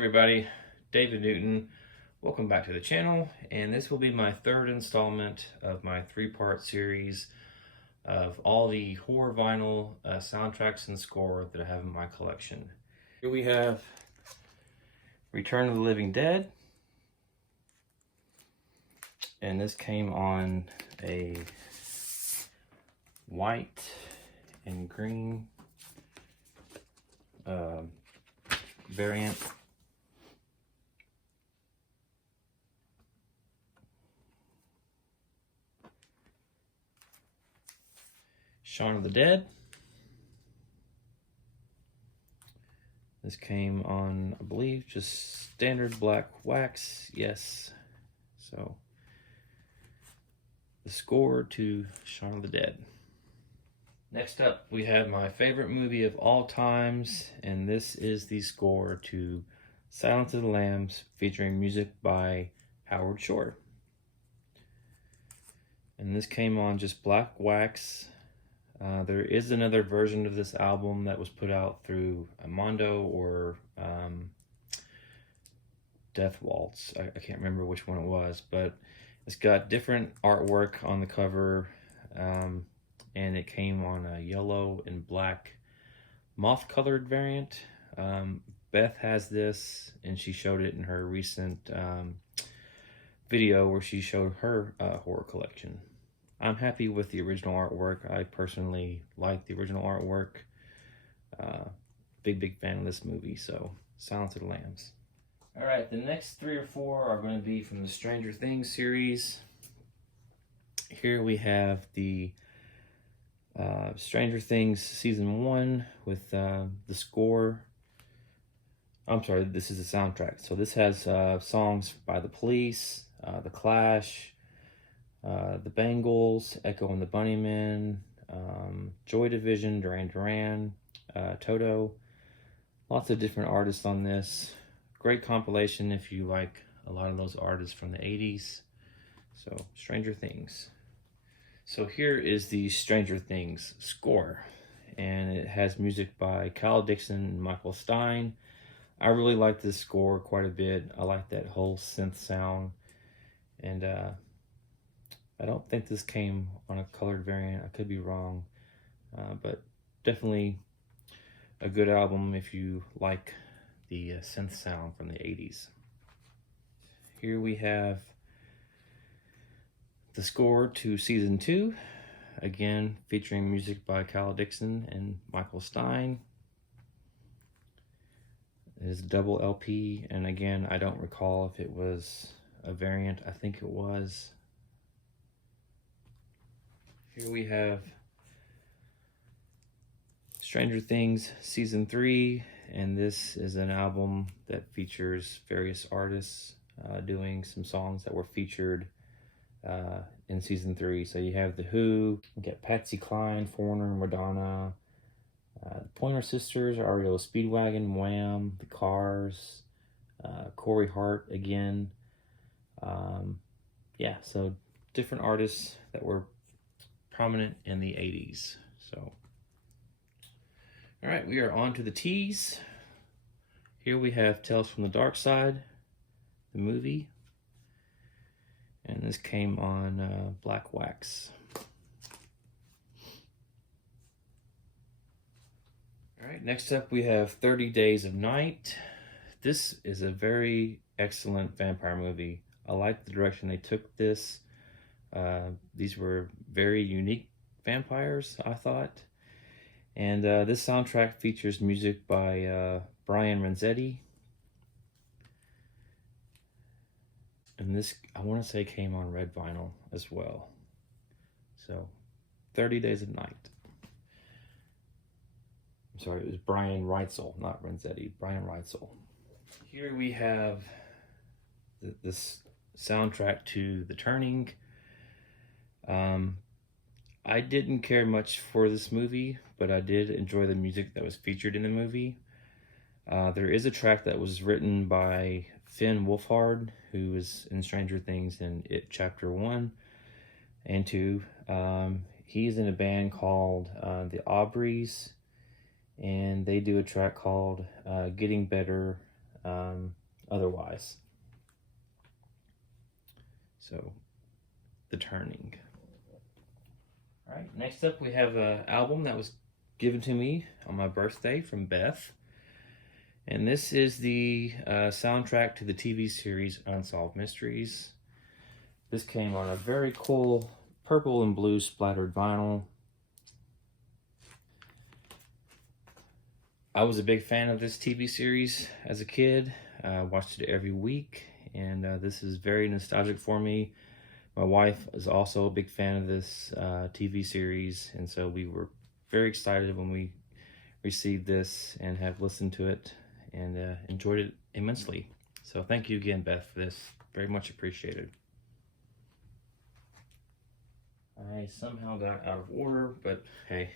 everybody, David Newton. Welcome back to the channel, and this will be my third installment of my three-part series of all the horror vinyl soundtracks and score that I have in my collection. Here we have Return of the Living Dead, and this came on a white and green variant. Shaun of the Dead. This came on, I believe, just standard black wax. Yes. So, the score to Shaun of the Dead. Next up, we have my favorite movie of all times, and this is the score to Silence of the Lambs, featuring music by Howard Shore. And this came on just black wax. There is another version of this album that was put out through Mondo or Death Waltz. I can't remember which one it was, but it's got different artwork on the cover, and it came on a yellow and black moth-colored variant. Beth has this, and she showed it in her recent video where she showed her horror collection. I'm happy with the original artwork. I personally like the original artwork. Big fan of this movie, so Silence of the Lambs. All right, the next 3 or 4 are going to be from the Stranger Things series. Here we have the Stranger Things Season 1 with the score. I'm sorry, this is the soundtrack. So this has songs by The Police, The Clash, the Bangles, Echo and the Bunnymen, Joy Division, Duran Duran, Toto. Lots of different artists on this. Great compilation if you like a lot of those artists from the 80s. So, Stranger Things. So here is the Stranger Things score. And it has music by Kyle Dixon and Michael Stein. I really like this score quite a bit. I like that whole synth sound. And I don't think this came on a colored variant. I could be wrong, but definitely a good album if you like the synth sound from the 80s. Here we have the score to Season 2, again featuring music by Kyle Dixon and Michael Stein. It is a double LP, and again, I don't recall if it was a variant. I think it was. Here we have Stranger Things Season 3, and this is an album that features various artists doing some songs that were featured in Season 3. So you have The Who, you get Patsy Cline, Foreigner, Madonna, the Pointer Sisters, REO Speedwagon, Wham, The Cars, Corey Hart again. Yeah, so different artists that were prominent in the 80s. So, all right, we are on to the T's. Here we have Tales from the Dark Side, the movie, and this came on black wax. All right, next up we have 30 Days of Night. This is a very excellent vampire movie. I like the direction they took this. These were very unique vampires, I thought. And this soundtrack features music by Brian Renzetti. And this, I want to say, came on red vinyl as well. So, 30 Days of Night. I'm sorry, it was Brian Reitzel, not Renzetti. Brian Reitzel. Here we have this soundtrack to The Turning. I didn't care much for this movie, but I did enjoy the music that was featured in the movie. There is a track that was written by Finn Wolfhard, who was in Stranger Things in It Chapter 1 and 2. He's in a band called the Aubreys, and they do a track called Getting Better otherwise. So, The Turning. All right, next up we have an album that was given to me on my birthday from Beth. And this is the soundtrack to the TV series Unsolved Mysteries. This came on a very cool purple and blue splattered vinyl. I was a big fan of this TV series as a kid. I watched it every week, and this is very nostalgic for me. My wife is also a big fan of this TV series, and so we were very excited when we received this and have listened to it and enjoyed it immensely. So thank you again, Beth, for this. Very much appreciated. I somehow got out of order, but hey.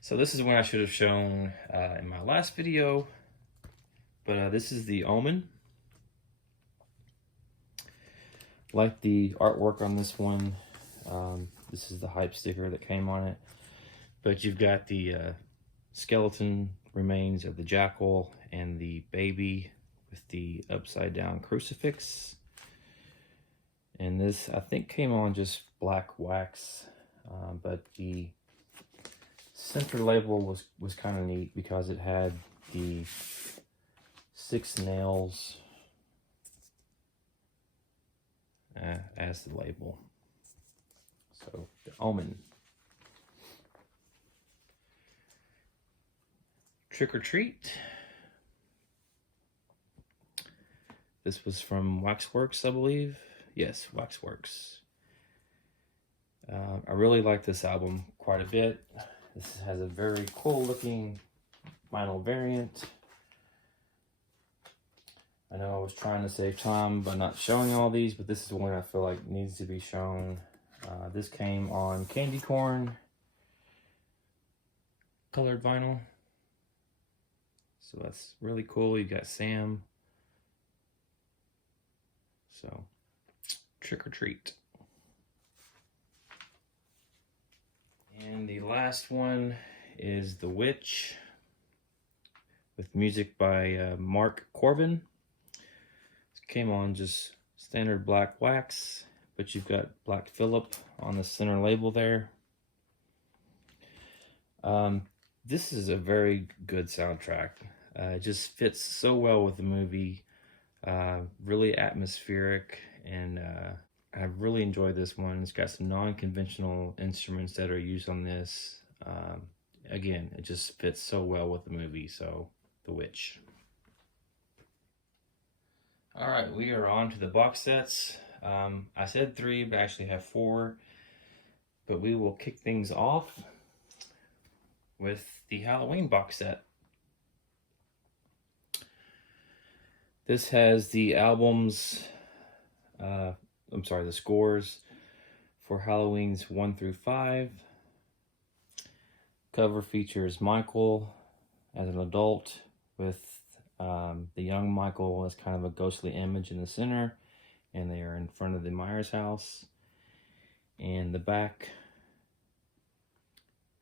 So this is one I should have shown in my last video, but this is the Omen. Like the artwork on this one, this is the hype sticker that came on it, but you've got the skeleton remains of the jackal and the baby with the upside down crucifix. And this, I think, came on just black wax, but the center label was kind of neat because it had the 6 nails as the label. So, the Omen. Trick or Treat. This was from Waxworks, I believe. Yes, Waxworks. I really like this album quite a bit. This has a very cool looking vinyl variant. I know I was trying to save time by not showing all these, but this is one I feel like needs to be shown. This came on candy corn colored vinyl. So that's really cool. You got Sam. So, Trick or Treat. And the last one is The Witch with music by Mark Corbin. It came on just standard black wax, but you've got Black Phillip on the center label there. This is a very good soundtrack. It just fits so well with the movie. Really atmospheric, and I really enjoy this one. It's got some non-conventional instruments that are used on this. Again, it just fits so well with the movie. So, The Witch. All right, we are on to the box sets. I said 3, but I actually have 4. But we will kick things off with the Halloween box set. This has the albums, the scores for Halloween's 1 through 5. Cover features Michael as an adult with the young Michael as kind of a ghostly image in the center, and they are in front of the Myers house. And the back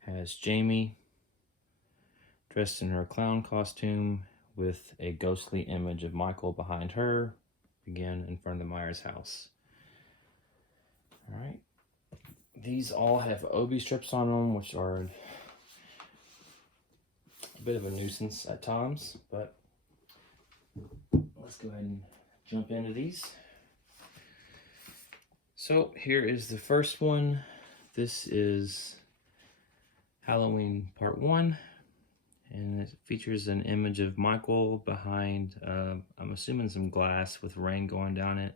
has Jamie dressed in her clown costume with a ghostly image of Michael behind her, again in front of the Myers house. All right. These all have OB strips on them, which are a bit of a nuisance at times, but let's go ahead and jump into these. So here is the first one. This is Halloween Part 1. And it features an image of Michael behind, I'm assuming some glass with rain going down it.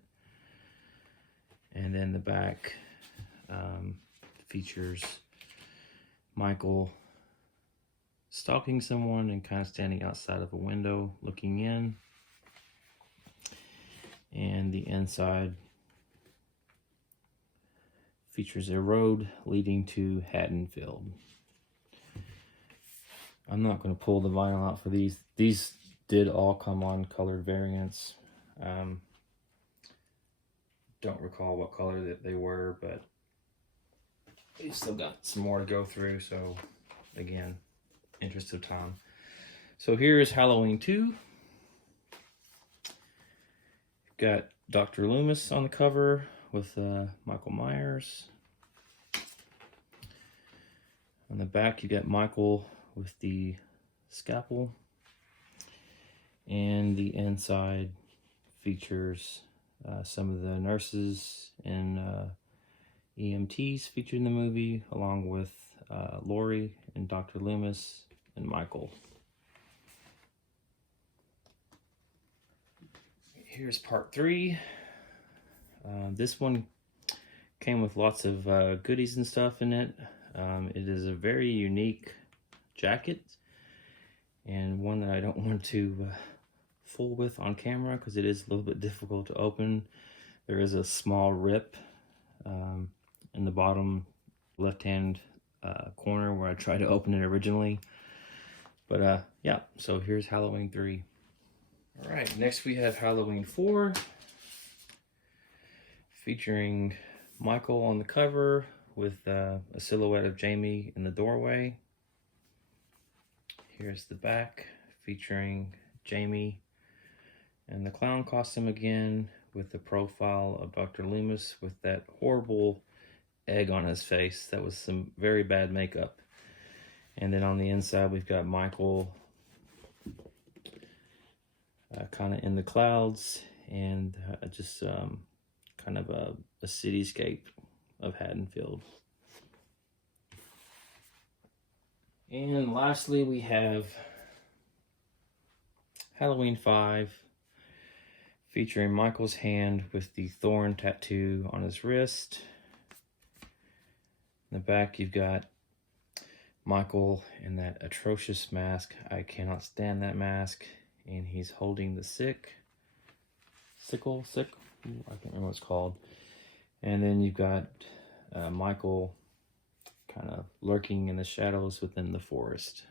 And then the back features Michael stalking someone and kind of standing outside of a window looking in. And the inside features a road leading to Haddonfield. I'm not going to pull the vinyl out for these. These did all come on colored variants. Don't recall what color that they were, but they still got some more to go through. So again, interest of time. So here is Halloween 2. got Dr. Loomis on the cover with Michael Myers. On the back, you got Michael with the scalpel. And the inside features some of the nurses and EMTs featured in the movie, along with Lori and Dr. Loomis and Michael. Here's part 3. This one came with lots of goodies and stuff in it. It is a very unique jacket, and one that I don't want to fool with on camera because it is a little bit difficult to open. There is a small rip in the bottom left-hand corner where I tried to open it originally. But yeah, so here's Halloween 3. All right, next we have Halloween 4, featuring Michael on the cover with a silhouette of Jamie in the doorway. Here's the back, featuring Jamie and the clown costume again, with the profile of Dr. Loomis with that horrible egg on his face. That was some very bad makeup. And then on the inside, we've got Michael kind of in the clouds, and just kind of a cityscape of Haddonfield. And lastly, we have Halloween 5, featuring Michael's hand with the thorn tattoo on his wrist. In the back, you've got Michael in that atrocious mask. I cannot stand that mask. And he's holding the sickle, I can't remember what it's called. And then you've got Michael kind of lurking in the shadows within the forest.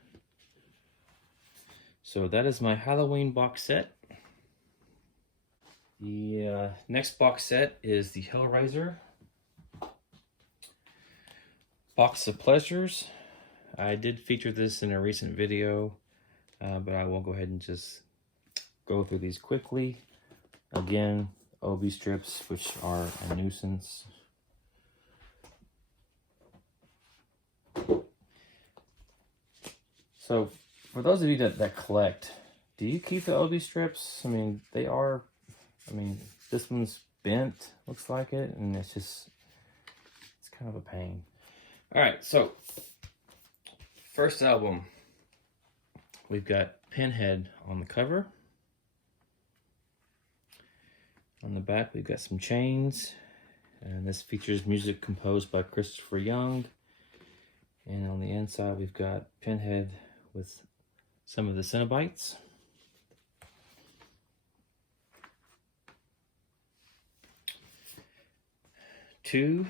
So that is my Halloween box set. The next box set is the Hellraiser Box of Pleasures. I did feature this in a recent video, but I will go ahead and just go through these quickly. Again, OB strips, which are a nuisance. So, for those of you that collect, do you keep the OB strips? I mean, this one's bent, looks like it, and it's kind of a pain. All right, so first album, we've got Pinhead on the cover. On the back, we've got some chains, and this features music composed by Christopher Young. And on the inside, we've got Pinhead with some of the Cenobites. Two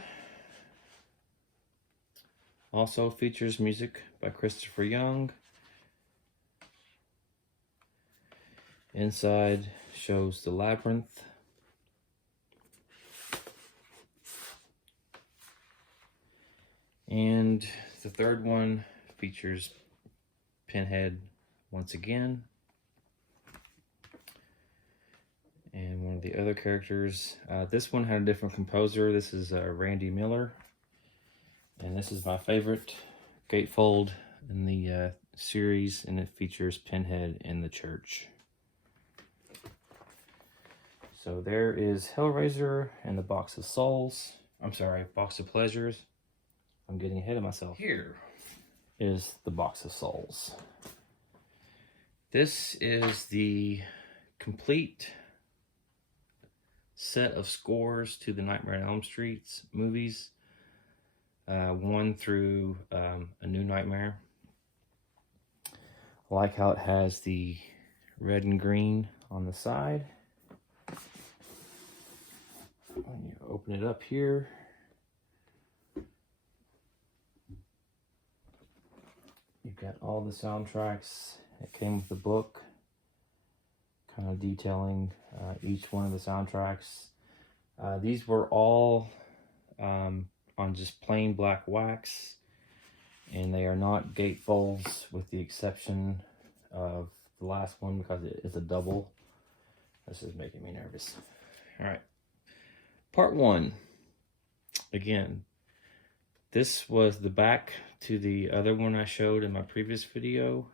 also features music by Christopher Young. Inside shows the labyrinth. And the third one features Pinhead once again. And one of the other characters, this one had a different composer. This is Randy Miller. And this is my favorite gatefold in the series, and it features Pinhead in the church. So there is Hellraiser and the Box of Souls. I'm sorry, Box of Pleasures. I'm getting ahead of myself. Here is the Box of Souls. This is the complete set of scores to the Nightmare on Elm Street movies, 1 through A New Nightmare. I like how it has the red and green on the side. When you open it up here, you've got all the soundtracks. It came with the book, kind of detailing each one of the soundtracks. These were all on just plain black wax, and they are not gatefolds, with the exception of the last one because it is a double. This is making me nervous. All right. Part 1. Again, this was the back to the other one I showed in my previous video.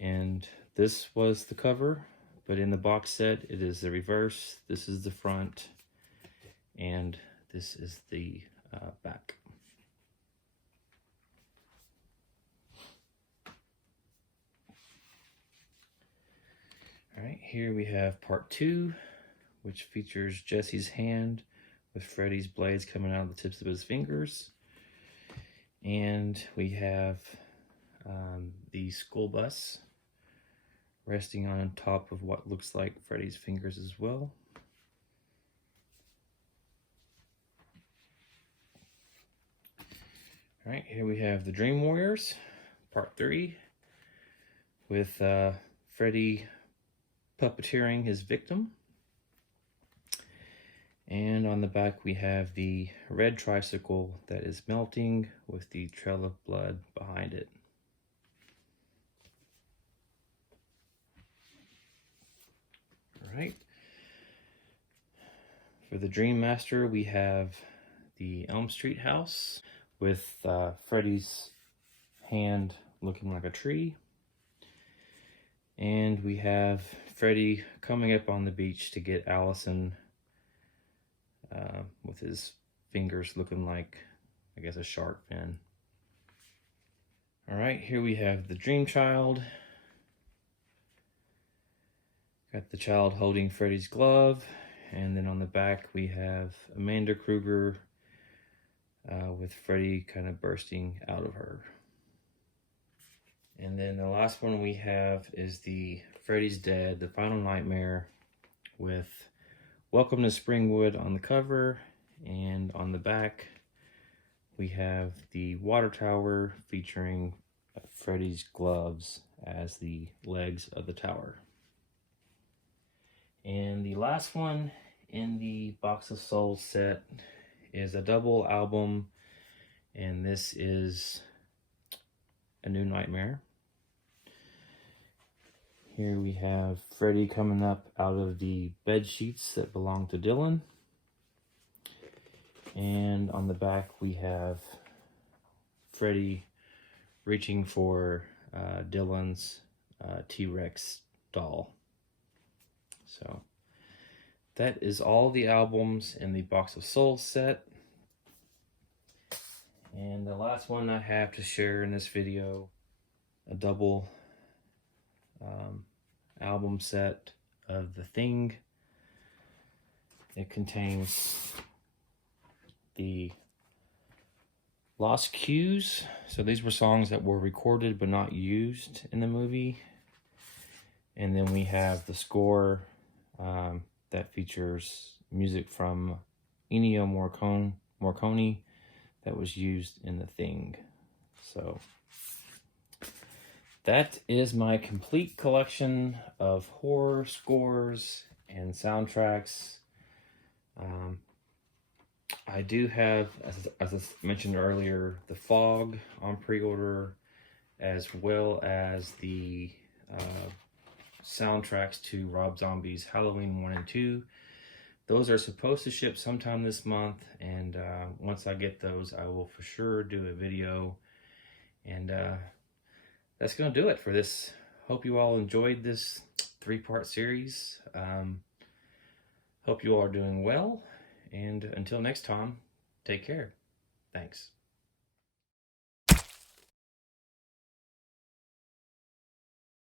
And this was the cover, but in the box set, it is the reverse. This is the front, and this is the back. All right, here we have part 2, which features Jesse's hand with Freddy's blades coming out of the tips of his fingers. And we have the school bus resting on top of what looks like Freddy's fingers as well. All right, here we have the Dream Warriors, part 3, with Freddy puppeteering his victim. And on the back we have the red tricycle that is melting with the trail of blood behind it. All right. For the Dream Master, we have the Elm Street house with Freddy's hand looking like a tree. And we have Freddy coming up on the beach to get Allison with his fingers looking like, I guess, a shark fin. All right, here we have the Dream Child. Got the child holding Freddy's glove. And then on the back we have Amanda Kruger with Freddy kind of bursting out of her. And then the last one we have is the Freddy's Dead, the Final Nightmare, with Welcome to Springwood on the cover, and on the back we have the water tower featuring Freddy's gloves as the legs of the tower. And the last one in the Box of Souls set is a double album, and this is A New Nightmare. Here we have Freddy coming up out of the bed sheets that belong to Dylan. And on the back we have Freddy reaching for Dylan's T-Rex doll. So that is all the albums in the Box of Souls set. And the last one I have to share in this video, a double album set of The Thing. It contains the Lost Cues. So these were songs that were recorded but not used in the movie. And then we have the score that features music from Ennio Morricone that was used in The Thing. So that is my complete collection of horror scores and soundtracks. I do have, as I mentioned earlier, The Fog on pre-order, as well as the soundtracks to Rob Zombie's Halloween 1 and 2. Those are supposed to ship sometime this month, and once I get those, I will for sure do a video. And that's going to do it for this. Hope you all enjoyed this 3-part series. Hope you all are doing well, and until next time, take care. Thanks.